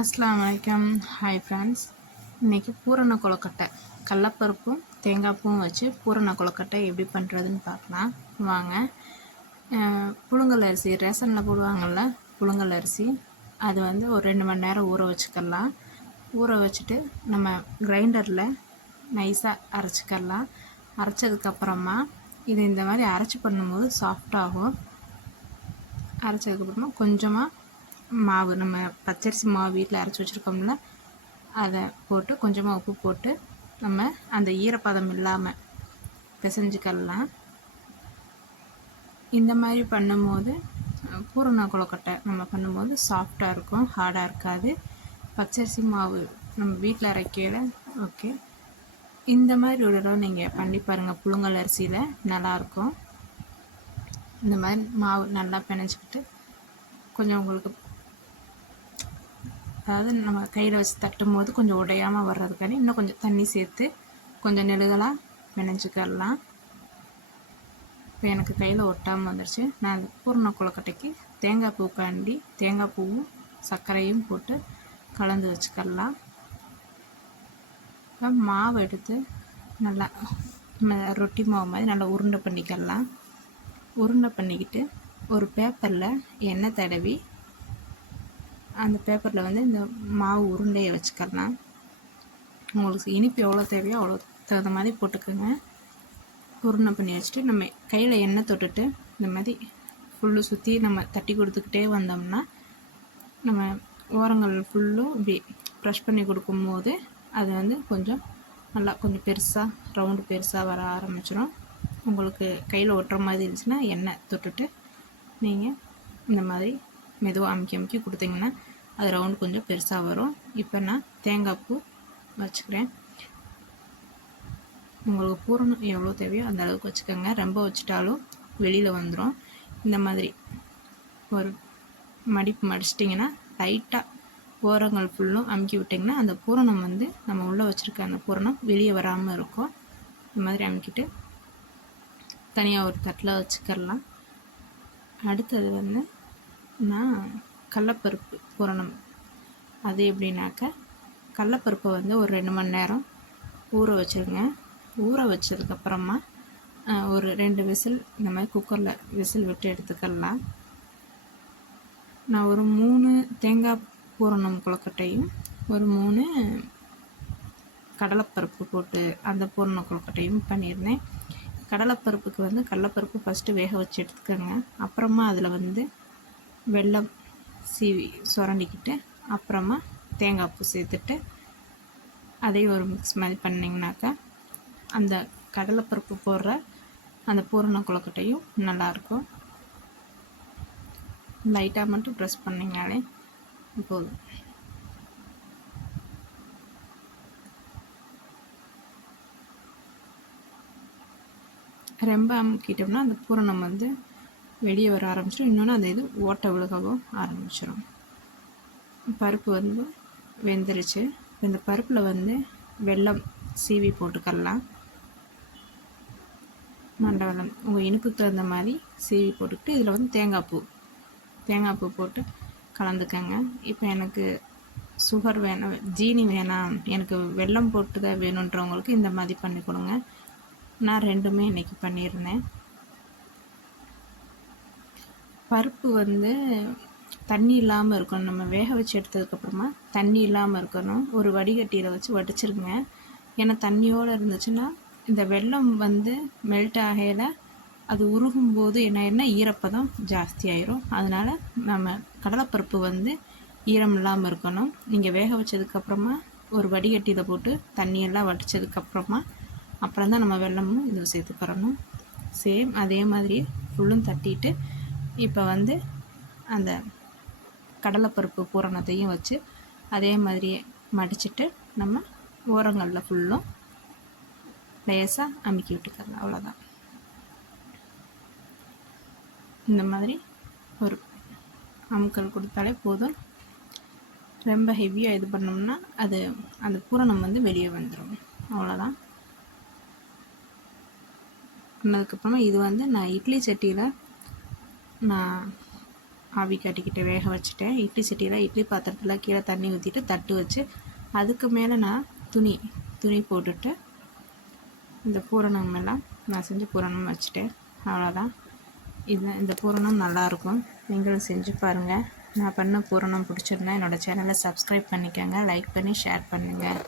அஸ்லாம் வலைக்கம் hi friends இன்றைக்கி பூரண கொழுக்கட்டை. கடலப்பருப்பும் தேங்காய்ப்பூவும் வச்சு பூரண கொழுக்கட்டை எப்படி பண்ணுறதுன்னு பார்க்கலாம். வாங்க. புழுங்கல் அரிசி ரேஷனில் போடுவாங்கள்ல புழுங்கல் அரிசி. அது வந்து ஒரு ரெண்டு மணி நேரம் ஊற வச்சுக்கலாம். ஊற வச்சுட்டு நம்ம கிரைண்டரில் நைஸாக அரைச்சிக்கலாம். அரைச்சதுக்கப்புறமா இது இந்த மாதிரி அரைச்சி பண்ணும்போது சாஃப்டாகும் அரைச்சதுக்கப்புறமா கொஞ்சமாக மாவு நம்ம பச்சரிசி மாவு வீட்டில் அரைச்சி வச்சுருக்கோம்ல அதை போட்டு கொஞ்சமாக உப்பு போட்டு நம்ம அந்த ஈரப்பதம் இல்லாமல் பிசைஞ்சுக்கலாம். இந்த மாதிரி பண்ணும்போது பூரணா பூரண கொழுக்கட்டை நம்ம பண்ணும்போது சாஃப்டாக இருக்கும் ஹார்டாக இருக்காது. பச்சரிசி மாவு நம்ம வீட்டில் அரைக்கையில் ஓகே இந்த மாதிரி ஒரு தடவை நீங்கள் பண்ணி பாருங்கள் புழுங்கல் அரிசியில் நல்லாயிருக்கும் இந்த மாதிரி மாவு நல்லா பிணைஞ்சிக்கிட்டு கொஞ்சம் உங்களுக்கு அதாவது நம்ம கையில் வச்சு தட்டும் போது கொஞ்சம் உடையாமல் வர்றதுக்காண்டி இன்னும் கொஞ்சம் தண்ணி சேர்த்து கொஞ்சம் நெழுகலாக மெனஞ்சிக்கலாம். இப்போ எனக்கு கையில் ஒட்டாமல் வந்துருச்சு. நான் அந்த பூர்ண கொழுக்கட்டைக்கு தேங்காய் பூக்காண்டி தேங்காய் பூவும் சர்க்கரையும் போட்டு கலந்து வச்சுக்கலாம். இப்போ மாவு எடுத்து நல்லா ரொட்டி மாவு மாதிரி நல்லா உருண்டை பண்ணிக்கலாம். உருண்டை பண்ணிக்கிட்டு ஒரு பேப்பரில் எண்ணெய் தடவி அந்த பேப்பரில் வந்து இந்த மாவு உருண்டையை வச்சுக்கலாம் உங்களுக்கு இனிப்பு எவ்வளோ தேவையோ அவ்வளோ தகுந்த மாதிரி போட்டுக்கோங்க. உருண்டை பண்ணி வச்சுட்டு நம்ம கையில் எண்ணெய் தொட்டுட்டு இந்த மாதிரி ஃபுல்லு சுற்றி நம்ம தட்டி கொடுத்துக்கிட்டே வந்தோம்னா நம்ம ஓரங்கள் ஃபுல்லும் இப்படி ப்ரெஷ் பண்ணி கொடுக்கும்போது அது வந்து கொஞ்சம் நல்லா கொஞ்சம் பெருசாக ரவுண்டு பெருசாக வர ஆரம்பிச்சிடும் உங்களுக்கு கையில் ஒட்டுற மாதிரி இருந்துச்சுன்னா எண்ணெய் தொட்டுட்டு நீங்கள் இந்த மாதிரி மெதுவாக அமுக்கி அமுக்கி கொடுத்தீங்கன்னா அது ரவுண்டு கொஞ்சம் பெருசாக வரும். இப்போ நான் தேங்காய் பூ வச்சுக்கிறேன். உங்களுக்கு பூரணம் எவ்வளோ தேவையோ அந்த அளவுக்கு வச்சுக்கோங்க. ரொம்ப வச்சுட்டாலும் வெளியில் வந்துடும் இந்த மாதிரி ஒரு மடிப்பு மடிச்சிட்டிங்கன்னா லைட்டாக ஓரங்கள் ஃபுல்லும் அமுக்கி விட்டிங்கன்னா அந்த பூரணம் வந்து நம்ம உள்ளே வச்சுருக்க அந்த பூரணம் வெளியே வராமல் இருக்கும். இந்த மாதிரி அமுக்கிட்டு தனியாக ஒரு தட்டில் வச்சுக்கரலாம். அடுத்தது வந்து நான் கடலப்பருப்பு பூரணம் அது எப்படின்னாக்க கடலப்பருப்பை வந்து ஒரு ரெண்டு மணி நேரம் ஊற வச்சுருங்க. ஊற வச்சதுக்கப்புறமா ஒரு ரெண்டு விசில் இந்த மாதிரி குக்கரில் விசில் விட்டு எடுத்துக்கலாம். நான் ஒரு மூணு தேங்காய் பூரணம் கொழுக்கட்டையும் ஒரு மூணு கடலைப்பருப்பு போட்டு அந்த பூரண கொழுக்கட்டையும் பண்ணியிருந்தேன். கடலைப்பருப்புக்கு வந்து கடலைப்பருப்பு ஃபஸ்ட்டு வேக வச்சு எடுத்துக்கோங்க. அப்புறமா அதில் வந்து வெள்ளம் சீவி சுரண்டிக்கிட்டு அப்புறமா தேங்காய் பூ சேர்த்துட்டு அதையும் ஒரு மிக்ஸ் மாதிரி பண்ணிங்கனாக்கா அந்த கடலைப்பருப்பு போடுற அந்த பூரண குளக்கட்டையும் நல்லாயிருக்கும். லைட்டாக மட்டும் ப்ரெஸ் பண்ணிங்கனாலே போதும். ரொம்ப அமுக்கிட்டோம்னா அந்த பூரணம் வந்து வெளியே வர ஆரம்பிச்சிடும் இன்னொன்று அந்த இது ஓட்டை விழுகவும் ஆரம்பிச்சிடும் பருப்பு வந்து வெந்துருச்சு. இந்த பருப்பில் வந்து வெல்லம் சீவி போட்டுக்கலாம் மண்டை வெல்லம் உங்கள் இனிப்புக்கு தகுந்த மாதிரி சீவி போட்டுக்கிட்டு இதில் வந்து தேங்காய் பூ. தேங்காய் பூ போட்டு கலந்துக்கங்க. இப்போ எனக்கு சுகர் வேணாம் ஜீனி வேணாம் எனக்கு வெல்லம் போட்டு தான் வேணுன்றவங்களுக்கு இந்த மாதிரி பண்ணி கொடுங்க. நான் ரெண்டுமே இன்றைக்கி பண்ணியிருந்தேன். பருப்பு வந்து தண்ணி இல்லாமல் இருக்கணும். நம்ம வேக வச்சு எடுத்ததுக்கப்புறமா தண்ணி இல்லாமல் இருக்கணும். ஒரு வடிகட்டியில் வச்சு வடிச்சிருங்க. ஏன்னா தண்ணியோடு இருந்துச்சுன்னா இந்த வெல்லம் வந்து மெல்ட் ஆகையில் அது உருகும் போது என்ன ஆயிரும்னா ஈரப்பதம் ஜாஸ்தி ஆயிரும். அதனால் நம்ம கடலைப்பருப்பு வந்து ஈரம் இல்லாமல் இருக்கணும். நீங்கள் வேக வச்சதுக்கப்புறமா ஒரு வடிகட்டியில் போட்டு தண்ணியெல்லாம் வடித்ததுக்கப்புறமா அப்புறம் தான் நம்ம வெல்லமும் இதில் சேர்த்துக்கிறணும் சேம் அதே மாதிரி ஃபுல்லும் தட்டிட்டு இப்போ வந்து அந்த கடலைப்பருப்பு பூரணத்தையும் வச்சு அதே மாதிரியே மடிச்சிட்டு நம்ம ஓரங்களில் ஃபுல்லும் லேசாக அமுக்கி விட்டுக்கலாம். அவ்வளோதான் இந்த மாதிரி ஒரு அமுக்கல் கொடுத்தாலே போதும். ரொம்ப ஹெவியாக இது பண்ணோம்னா அது அந்த பூரணம் வந்து வெளியே வந்துடும் அவ்வளோதான் பண்ணதுக்கப்புறமா இது வந்து நான் இட்லி சட்டியில் நான் ஆவி காட்டிக்கிட்டு வேக வச்சுட்டேன். இட்லி சட்டியில் இட்லி பாத்திரத்தில் கீழே தண்ணி ஊற்றிட்டு தட்டு வச்சு அதுக்கு மேலே நான் துணி துணி போட்டுட்டு இந்த பூரணம் எல்லாம் நான் செஞ்சு பூரணம் வச்சுட்டேன். அவ்வளோதான் இது இந்த பூரணம் நல்லாயிருக்கும் நீங்களும் செஞ்சு பாருங்கள் நான் பண்ண பூரணம் பிடிச்சிருந்தா என்னோடய சேனலை சப்ஸ்கிரைப் பண்ணிக்கோங்க. லைக் பண்ணி ஷேர் பண்ணுங்கள்